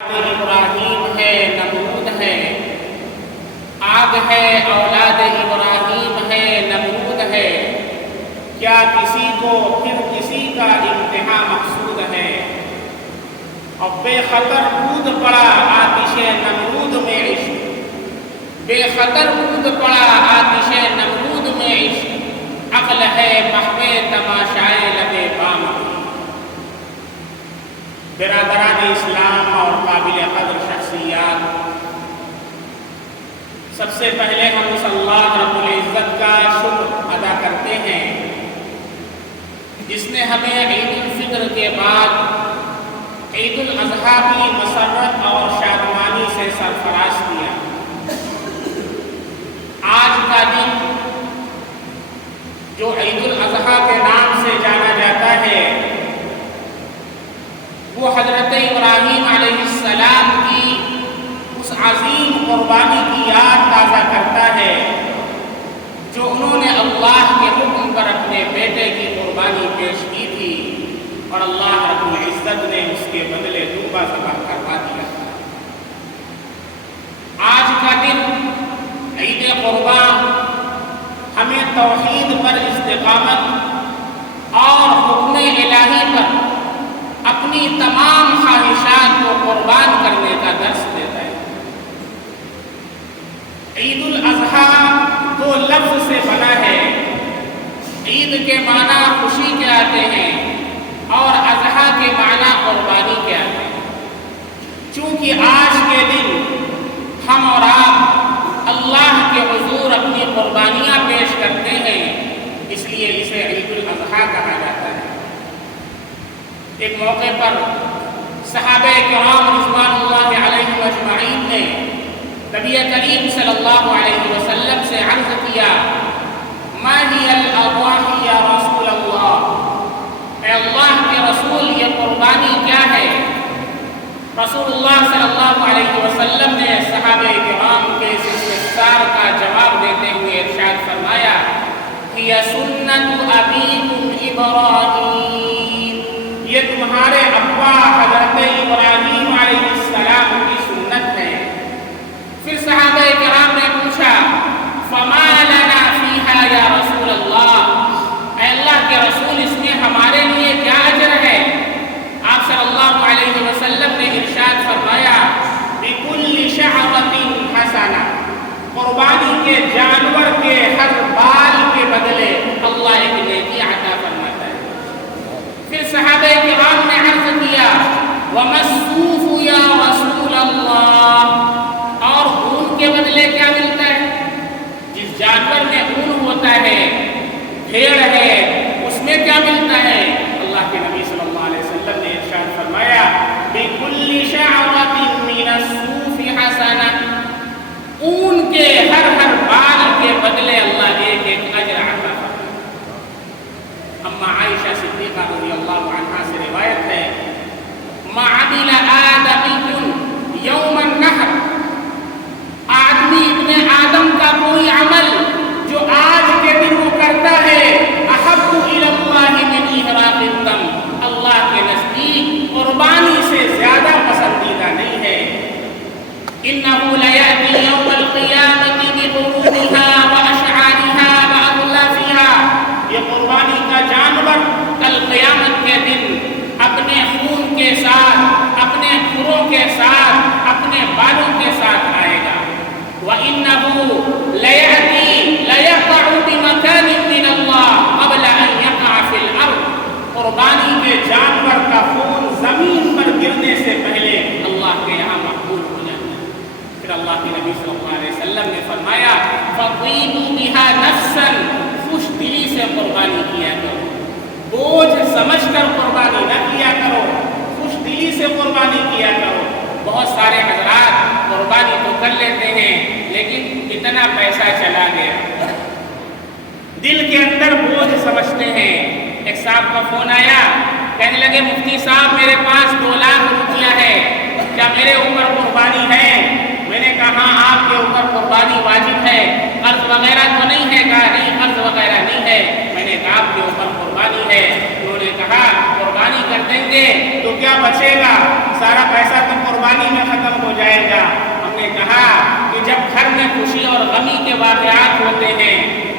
ابراہیم ہے، نمرود ہے، آگ ہے، اولاد ابراہیم ہے، نمرود ہے، کیا کسی کو پھر کسی کا امتحان مقصود ہے؟ اور بے خطر کود پڑا آتش نمرود میں عشق، بے خطر کود پڑا آتش نمرود میں عشق، عقل ہے محو تماشائے لبے بام کی۔ برادران اسلام اور قابل قدر شخصیات، سب سے پہلے ہم اس اللہ رب العزت کا شکر ادا کرتے ہیں جس نے ہمیں عید الفطر کے بعد عید الاضحیٰ کی مسرت اور شادمانی سے سرفراز کیا۔ آج کا دن جو عید الاضحیٰ کے نام سے جانا جاتا ہے وہ حضرت ابراہیم علیہ السلام کی اس عظیم قربانی کی یاد تازہ کرتا ہے جو انہوں نے اللہ کے حکم پر اپنے بیٹے کی قربانی پیش کی تھی، اور اللہ رب العزت نے اس کے بدلے دوبا ذبح کروا دیا۔ آج کا دن عید قربان ہمیں توحید پر استقامت اور حکم الہی پر اپنی تمام خواہشات کو قربان کرنے کا درس دیتا ہے۔ عید الاضحیٰ دو لفظ سے بنا ہے۔ عید کے معنی خوشی کے آتے ہیں اور اضحیٰ کے معنی قربانی کے آتے ہیں۔ چونکہ آج کے دن ہم اور آپ اللہ کے حضور اپنی قربانیاں پیش کرتے ہیں، اس لیے اسے عید الاضحیٰ کہا جاتا ہے۔ ایک موقع پر صحابہ کرام رضوان اللہ علیہم اجمعین نے نبی کریم صلی اللہ علیہ وسلم سے عرض کیا، ما ہی الاضاحی یا رسول اللہ، اے اللہ کے رسول یہ قربانی کیا ہے؟ رسول اللہ صلی اللہ علیہ وسلم نے صحابہ کرام کے اس استفسار کا جواب دیتے ہوئے ارشاد فرمایا، ہی سنت ابیکم ابراہیم، یہ تمہارے ابا حضرت ابراہیم علیہ السلام کی سنت ہے۔ پھر صحابہ کرام نے پوچھا، فما لنا فیہا یا رسول اللہ، اے اللہ کے رسول اس میں ہمارے لیے کیا اجر ہے؟ آپ صلی اللہ علیہ وسلم نے ارشاد فرمایا، بکل شعرۃ حسنہ، قربانی کے جانور کے ہر بال کے بدلے اللہ ایک نیکی عطا فرماتا ہے۔ پھر صحابہ کرام نے عرض کیا، وَمَسْفُوفُ يَا رَسُولَ اللَّهِ، اور اون کے بدلے کیا ملتا ہے؟ جس جانور میں اون ہوتا ہے، بھیڑ ہے، اس میں کیا ملتا ہے؟ اللہ کے نبی صلی اللہ علیہ وسلم نے ارشاد فرمایا، بِكُلِّ شَعْرَةٍ مِّنَ الصُّوفِ حَسَنَةٌ، اون کے ہر بال کے بدلے اللہ ایک اجر عطا فرماتا ہے۔ اما عائشہ صدیقہ رضی اللہ عنہا سے روایت ہے، ما عمل آدمی یوم النحر، آدمی ابن آدم کا کوئی عمل جو آج کے دن وہ کرتا ہے، احب الی اللہ من احراق الدم، اللہ کے نزدیک قربانی سے زیادہ پسندیدہ نہیں ہے۔ انہ لیأتی یوم القیامۃ بقرونها واشعارها واغلافها، یہ قربانی کا جانور کل قیامت کے دن اپنے خون کے ساتھ، اپنے کھروں کے ساتھ، اپنے بالوں کے ساتھ آئے گا۔ وَإِنَّهُ لَيَأْتِي لَيَقَعُ بِمَكَانٍ مِّنَ اللَّهِ قَبْلَ أَن يَقَعَ فِي الْأَرْضِ، قربانی کے جانور کا خون زمین پر گرنے سے پہلے اللہ کے یہاں مقبول ہو جاتا ہے۔ پھر اللہ کے نبی صلی اللہ علیہ وسلم نے فرمایا، فَطِيبُوا بِهَا نَفْسًا، خوش دلی سے قربانی کیا کرو، بوجھ سمجھ کر قربانی نہ کیا کرو، خوش دلی سے قربانی کیا کرو۔ بہت سارے حضرات قربانی تو کر لیتے ہیں لیکن اتنا پیسہ چلا گیا، دل کے اندر بوجھ سمجھتے ہیں۔ ایک صاحب کا فون آیا، کہنے لگے مفتی صاحب میرے پاس 2 لاکھ روپیہ ہے، کیا میرے اوپر قربانی ہے؟ میں نے کہا ہاں آپ کے اوپر قربانی واجب ہے، قرض وغیرہ تو نہیں ہے؟ کہا نہیں قرض وغیرہ نہیں ہے۔ میں نے کہا آپ کے اوپر قربانی ہے۔ انہوں نے کہا قربانی کر دیں گے تو کیا بچے گا؟ سارا پیسہ تو قربانی میں ختم ہو جائے گا۔ ہم نے کہا کہ جب گھر میں خوشی اور غمی کے واقعات ہوتے ہیں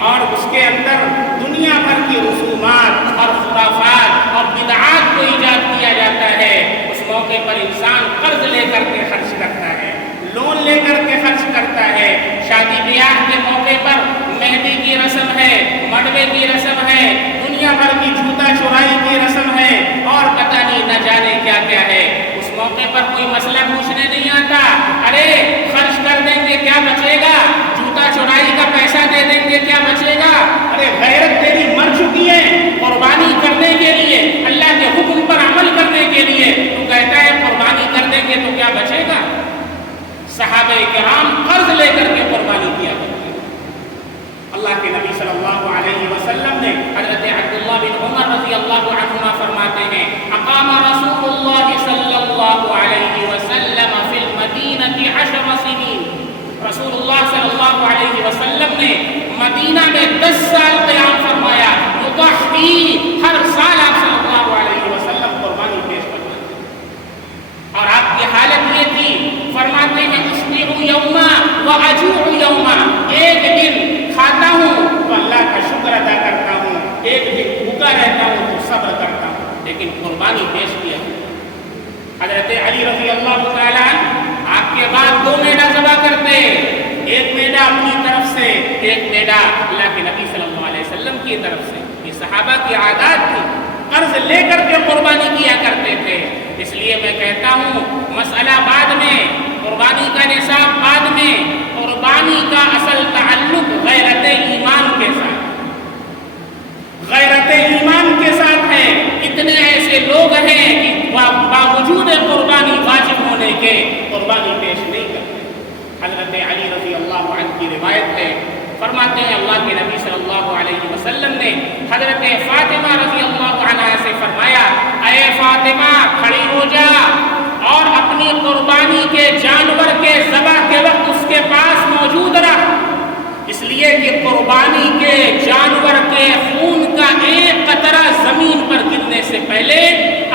اور اس کے اندر دنیا بھر کی رسومات اور خرافات اور بدعات کو ایجاد کیا جاتا ہے، اس موقع پر انسان قرض لے کر کے خرچ کرتا ہے، لون لے کر کے خرچ کرتا ہے۔ شادی بیاہ کے موقع پر مہندی کی رسم ہے، مڑوے کی رسم ہے، دنیا بھر کی جوتا چورائی کی رسم ہے اور پتہ نہیں نہ جانے کیا کیا ہے۔ اس موقع پر کوئی مسئلہ پوچھنے نہیں آتا، ارے خرچ کر دیں گے کیا بچے گا، جوتا چورائی کا پیسہ دے دیں گے کیا بچے گا؟ ارے غیرت تیری مر چکی ہے قربانی کرنے کے لیے، اللہ کے حکم پر عمل کرنے کے لیے، تو کہتا ہے قربانی کر دیں گے تو کیا بچے گا؟ صحابہ کرام قرض لے کر کے قربانی کیا کرتے ہیں۔ اللہ کے نبی صلی اللہ علیہ وسلم نے حضرت عبداللہ بن عمر رضی اللہ عنہما فرماتے ہیں، اقام رسول اللہ صلی اللہ علیہ وسلم فی المدینہ 10 سنین، رسول اللہ صلی اللہ علیہ وسلم نے مدینہ میں 10 سال قیام فرمایا، یضحی، ہر سال آپ صلی اللہ علیہ وسلم قربانی پیش فرماتے ہیں، اور آپ کی حالت یہ تھی، فرماتے ہیں اشبع یوما واجوع یوما، ایک دن کھاتا ہوں تو اللہ کا شکر ادا کرتا ہوں، ایک دن بھوکا رہتا ہوں تو صبر کرتا ہوں، لیکن قربانی پیش کیا۔ حضرت علی رضی اللہ تعالیٰ آپ کے بعد 2 میڈا ذبح کرتے، ایک میڈا اپنی طرف سے، ایک میڈا اللہ کے نبی صلی اللہ علیہ وسلم کی طرف سے۔ یہ صحابہ کی عادات تھی، قرض لے کر کے قربانی کیا کرتے تھے۔ اس لیے میں کہتا ہوں مسئلہ بعد میں، قربانی کا نصاب بعد میں، قربانی کا اصل تعلق غیرت ایمان کے ساتھ، غیرت ایمان کے ساتھ ہے۔ اتنے ایسے لوگ ہیں کہ باوجود قربانی واجب ہونے کے قربانی پیش نہیں کرتے۔ حضرت علی رضی اللہ عنہ کی روایت ہے، فرماتے ہیں اللہ کے نبی صلی اللہ علیہ وسلم نے حضرت فاطمہ رضی اللہ عنہا سے فرمایا، اے فاطمہ کھڑی ہو جا اور اپنی قربانی کے جانور کے ذبح کے وقت اس کے پاس موجود رہ، اس لیے کہ قربانی کے جانور کے خون کا ایک قطرہ زمین پر گرنے سے پہلے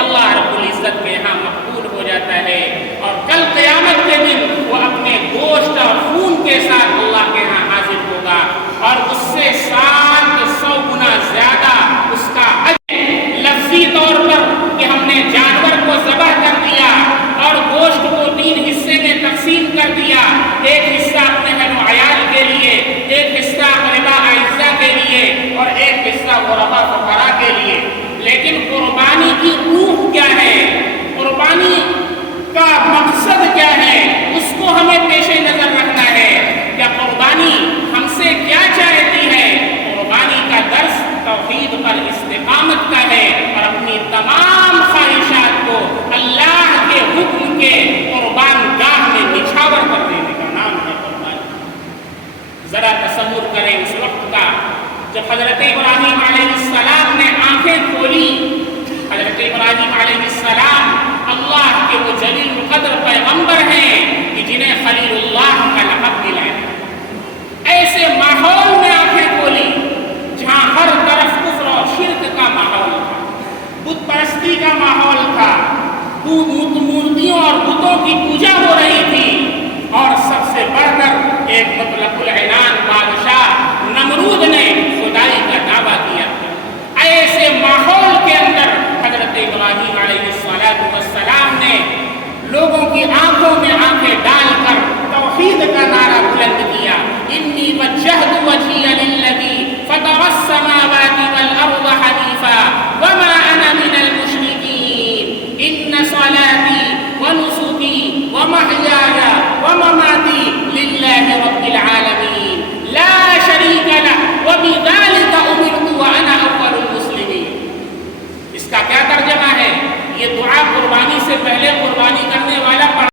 اللہ رب العزت کے ہاں مقبول ہو جاتا ہے، اور کل قیامت کے دن وہ اپنے گوشت اور خون کے ساتھ اللہ کے ہاں حاضر ہوگا، اور اس سے 700 گنا زیادہ اس کا اجر لفظی طور پر کہ ہم نے جانور کو ذبح کر دیا اور گوشت کو 3 حصے میں تقسیم کر دیا، ایک حصہ اپنے اہل و عیال کے لیے، ایک حصہ اقرباء اعزاء کے لیے اور ایک حصہ غرباء فقراء کے لیے، لیکن قربانی کی روح کیا ہے، قربانی کا مقصد کیا ہے، اس کو ہمیں پیش نظر رکھنا ہے۔ کیا قربانی ہم سے کیا چاہتی ہے؟ قربانی کا درس توحید پر استقامت کا ہے اور اپنی تمام خواہشات کو اللہ کے حکم کے قربان گاہ میں نچھاور کر دینے کا نام ہے قربانی۔ ذرا تصور کریں اس وقت کا جب حضرت ابراہیم علیہ السلام نے آنکھیں کھولی، حضرت ابراہیم علیہ السلام اللہ کے وہ جلیل القدر پیغمبر ہیں کہ جنہیں خلیل اللہ کا لقب ملا ہے، ایسے ماحول میں آنکھیں کھولی جہاں ہر طرف کفر اور شرک کا ماحول تھا، بت پرستی کا ماحول تھا، مورتیوں اور بتوں کی پوجا ہو رہی تھی، اور سب سے بڑھ کر ایک مطلق العنان بادشاہ نمرود نے خدائی کا دعویٰ کیا۔ ایسے ماحول کے اندر حضرت ابراہیم علیہ السلام نے لوگوں کی آنکھوں میں آنکھیں ڈال کر توحید کا نعرہ بلند کیا، انی وجہت وجہی للذی فطر السماوات والارض حنیفا وما انا من المشرکین ان صلاتی ونسکی ومحیای